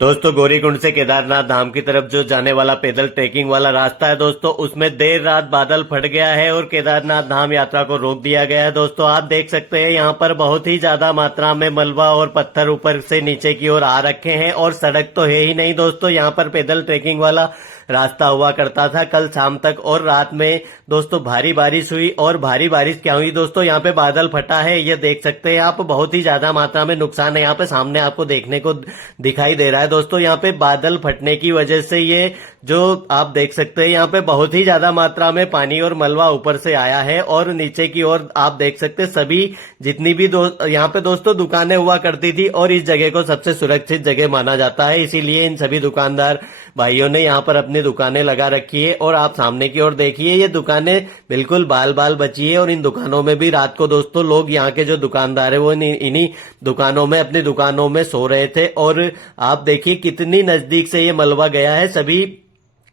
दोस्तों गौरीकुंड से केदारनाथ धाम की तरफ जो जाने वाला पैदल ट्रेकिंग वाला रास्ता है दोस्तों, उसमें देर रात बादल फट गया है और केदारनाथ धाम यात्रा को रोक दिया गया है। दोस्तों आप देख सकते हैं यहाँ पर बहुत ही ज्यादा मात्रा में मलबा और पत्थर ऊपर से नीचे की ओर आ रखे हैं और सड़क तो है ही नहीं दोस्तों। यहाँ पर पैदल ट्रेकिंग वाला रास्ता हुआ करता था कल शाम तक, और रात में दोस्तों भारी बारिश हुई। और भारी बारिश क्या हुई दोस्तों, यहाँ पे बादल फटा है, ये देख सकते हैं आप। बहुत ही ज्यादा मात्रा में नुकसान है यहाँ पे, सामने आपको देखने को दिखाई दे रहा है दोस्तों। यहाँ पे बादल फटने की वजह से ये जो आप देख सकते हैं यहाँ पे बहुत ही ज्यादा मात्रा में पानी और मलबा ऊपर से आया है। और नीचे की ओर आप देख सकते हैं सभी जितनी भी यहाँ पे दोस्तों दुकानें हुआ करती थी, और इस जगह को सबसे सुरक्षित जगह माना जाता है, इसीलिए इन सभी दुकानदार भाइयों ने यहाँ पर अपनी दुकानें लगा रखी है। और आप सामने की ओर देखिए, ये दुकानें बिल्कुल बाल बाल बची है, और इन दुकानों में भी रात को दोस्तों लोग, यहाँ के जो दुकानदार है वो इन्हीं दुकानों में, अपनी दुकानों में सो रहे थे। और आप देखिए कितनी नजदीक से ये मलबा गया है, सभी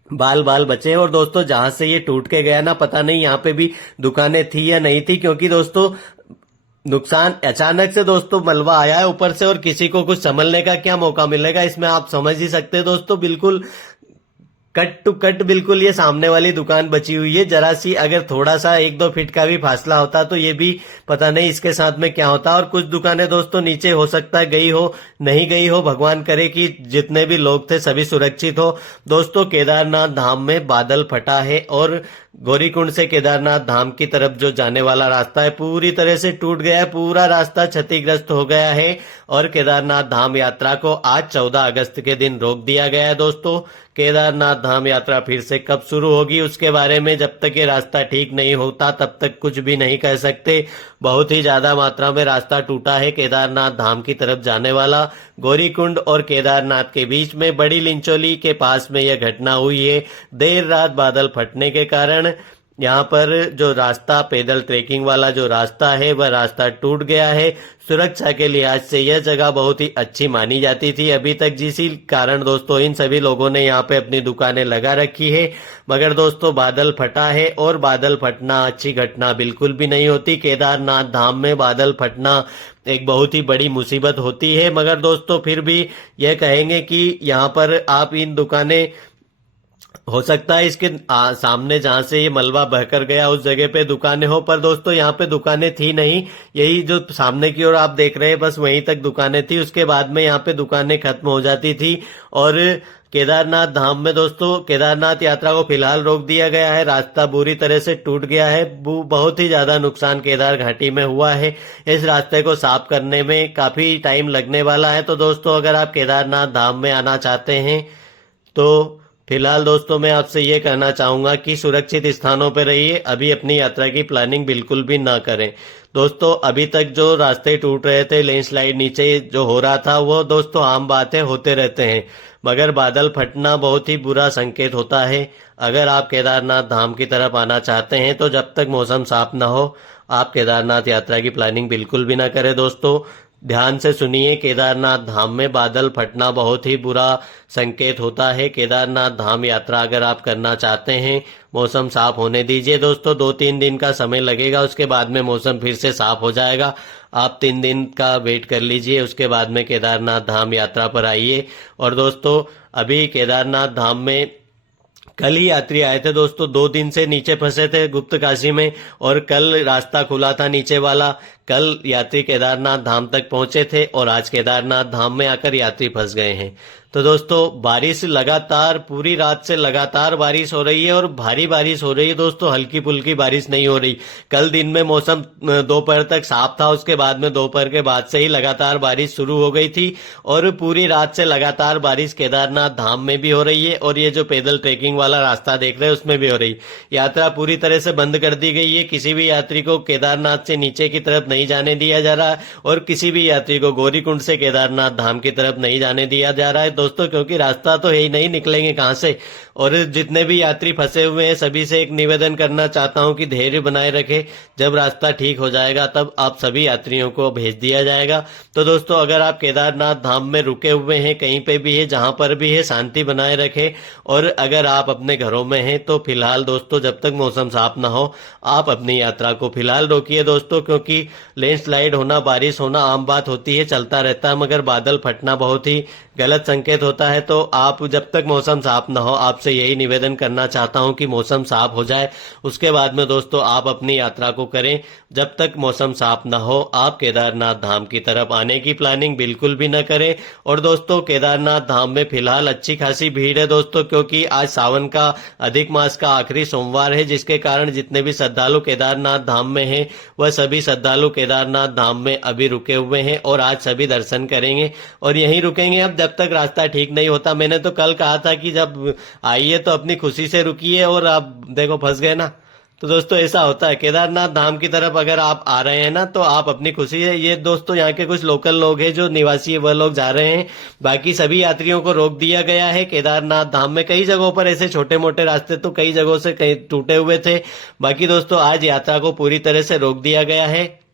बाल बाल बचे। और दोस्तों जहां से ये टूट के गया ना, पता नहीं यहाँ पे भी दुकानें थी या नहीं थी, क्योंकि दोस्तों नुकसान अचानक से दोस्तों मलबा आया है ऊपर से, और किसी को कुछ संभलने का क्या मौका मिलेगा इसमें, आप समझ ही सकते हैं दोस्तों। बिल्कुल कट टू कट बिल्कुल ये सामने वाली दुकान बची हुई है। जरा सी अगर थोड़ा सा 1-2 फीट का भी फासला होता तो ये भी पता नहीं इसके साथ में क्या होता। और कुछ दुकानें दोस्तों नीचे हो सकता है गई हो, नहीं गई हो, भगवान करे कि जितने भी लोग थे सभी सुरक्षित हो। दोस्तों केदारनाथ धाम में बादल फटा है, और गौरीकुंड से केदारनाथ धाम की तरफ जो जाने वाला रास्ता है पूरी तरह से टूट गया है, पूरा रास्ता क्षतिग्रस्त हो गया है। और केदारनाथ धाम यात्रा को आज 14 अगस्त के दिन रोक दिया गया है दोस्तों। केदारनाथ धाम यात्रा फिर से कब शुरू होगी उसके बारे में जब तक ये रास्ता ठीक नहीं होता तब तक कुछ भी नहीं कह सकते। बहुत ही ज्यादा मात्रा में रास्ता टूटा है केदारनाथ धाम की तरफ जाने वाला। गौरीकुंड और केदारनाथ के बीच में बड़ी लिंचोली के पास में यह घटना हुई है। देर रात बादल फटने के कारण यहाँ पर जो रास्ता, पैदल ट्रेकिंग वाला जो रास्ता है, वह रास्ता टूट गया है। सुरक्षा के लिहाज से यह जगह बहुत ही अच्छी मानी जाती थी अभी तक, जिसी कारण दोस्तों इन सभी लोगों ने यहाँ पे अपनी दुकानें लगा रखी है। मगर दोस्तों बादल फटा है, और बादल फटना अच्छी घटना बिल्कुल भी नहीं होती। केदारनाथ धाम में बादल फटना एक बहुत ही बड़ी मुसीबत होती है। मगर दोस्तों फिर भी यह कहेंगे कि यहाँ पर आप इन दुकानें, हो सकता है इसके सामने जहां से ये मलबा बहकर गया उस जगह पे दुकानें हो, पर दोस्तों यहाँ पे दुकानें थी नहीं। यही जो सामने की ओर आप देख रहे हैं बस वहीं तक दुकानें थी, उसके बाद में यहाँ पे दुकानें खत्म हो जाती थी। और केदारनाथ धाम में दोस्तों केदारनाथ यात्रा को फिलहाल रोक दिया गया है। रास्ता बुरी तरह से टूट गया है, बहुत ही ज्यादा नुकसान केदार घाटी में हुआ है। इस रास्ते को साफ करने में काफी टाइम लगने वाला है। तो दोस्तों अगर आप केदारनाथ धाम में आना चाहते हैं तो फिलहाल दोस्तों मैं आपसे ये कहना चाहूंगा कि सुरक्षित स्थानों पर रहिए, अभी अपनी यात्रा की प्लानिंग बिल्कुल भी ना करें। दोस्तों अभी तक जो रास्ते टूट रहे थे, लैंडस्लाइड नीचे जो हो रहा था, वो दोस्तों आम बात है, होते रहते हैं। मगर बादल फटना बहुत ही बुरा संकेत होता है। अगर आप केदारनाथ धाम की तरफ आना चाहते हैं तो जब तक मौसम साफ ना हो आप केदारनाथ यात्रा की प्लानिंग बिल्कुल भी ना करें। दोस्तों ध्यान से सुनिए, केदारनाथ धाम में बादल फटना बहुत ही बुरा संकेत होता है। केदारनाथ धाम यात्रा अगर आप करना चाहते हैं, मौसम साफ होने दीजिए दोस्तों। 2-3 दिन का समय लगेगा, उसके बाद में मौसम फिर से साफ हो जाएगा। आप 3 दिन का वेट कर लीजिए, उसके बाद में केदारनाथ धाम यात्रा पर आइए। और दोस्तों अभी केदारनाथ धाम में कल ही यात्री आए थे दोस्तों, 2 दिन से नीचे फंसे थे गुप्त काशी में, और कल रास्ता खुला था नीचे वाला। कल यात्री केदारनाथ धाम तक पहुंचे थे, और आज केदारनाथ धाम में आकर यात्री फंस गए हैं। तो दोस्तों बारिश लगातार पूरी रात से लगातार बारिश हो रही है, और भारी बारिश हो रही है दोस्तों, हल्की फुल्की बारिश नहीं हो रही। कल दिन में मौसम दोपहर तक साफ था, उसके बाद में दोपहर के बाद से ही लगातार बारिश शुरू हो गई थी, और पूरी रात से लगातार बारिश केदारनाथ धाम में भी हो रही है। और ये जो पैदल ट्रेकिंग वाला रास्ता देख रहे हैं उसमें भी हो रही। यात्रा पूरी तरह से बंद कर दी गई है, किसी भी यात्री को केदारनाथ से नीचे की तरफ नहीं जाने दिया जा रहा है, और किसी भी यात्री को गौरीकुंड से केदारनाथ धाम की तरफ नहीं जाने दिया जा रहा है दोस्तों, क्योंकि रास्ता तो है ही नहीं, निकलेंगे कहां से। और जितने भी यात्री फंसे हुए हैं सभी से एक निवेदन करना चाहता हूं कि धैर्य बनाए रखें। जब रास्ता ठीक हो जाएगा तब आप सभी यात्रियों को भेज दिया जाएगा। तो दोस्तों अगर आप केदारनाथ धाम में रुके हुए हैं, कहीं पे भी है, जहां पर भी है, शांति बनाए रखें। और अगर आप अपने घरों में हैं तो फिलहाल दोस्तों जब तक मौसम साफ ना हो आप अपनी यात्रा को फिलहाल रोकिए दोस्तों, क्योंकि लैंडस्लाइड होना, बारिश होना आम बात होती है, चलता रहता है, मगर बादल फटना बहुत ही गलत संकेत होता है। तो आप जब तक मौसम साफ ना हो, आपसे यही निवेदन करना चाहता हूं कि मौसम साफ हो जाए, उसके बाद में दोस्तों आप अपनी यात्रा को करें। जब तक मौसम साफ ना हो, आप केदारनाथ धाम की तरफ आने की प्लानिंग बिल्कुल भी ना करें। और दोस्तों केदारनाथ धाम में फिलहाल अच्छी खासी भीड़ है दोस्तों, क्योंकि आज सावन का अधिक मास का आखिरी सोमवार है, जिसके कारण जितने भी श्रद्धालु केदारनाथ धाम में हैं, वह सभी श्रद्धालु केदारनाथ धाम में अभी रुके हुए हैं और आज सभी दर्शन करेंगे और यहीं रुकेंगे अब जब तक रास्ता ठीक नहीं होता। मैंने तो कल कहा था कि जब आइए तो अपनी खुशी से रुकिए, और आप देखो फंस गए ना। तो दोस्तों ऐसा होता है, केदारनाथ धाम की तरफ अगर आप आ रहे हैं ना, तो आप अपनी खुशी है। ये दोस्तों यहाँ के कुछ लोकल लोग हैं जो निवासी है, वह लोग जा रहे हैं, बाकी सभी यात्रियों को रोक दिया गया है। केदारनाथ धाम में कई जगहों पर ऐसे छोटे मोटे रास्ते तो कई जगहों से कई टूटे हुए थे, बाकी दोस्तों आज यात्रा को पूरी तरह से रोक दिया गया है।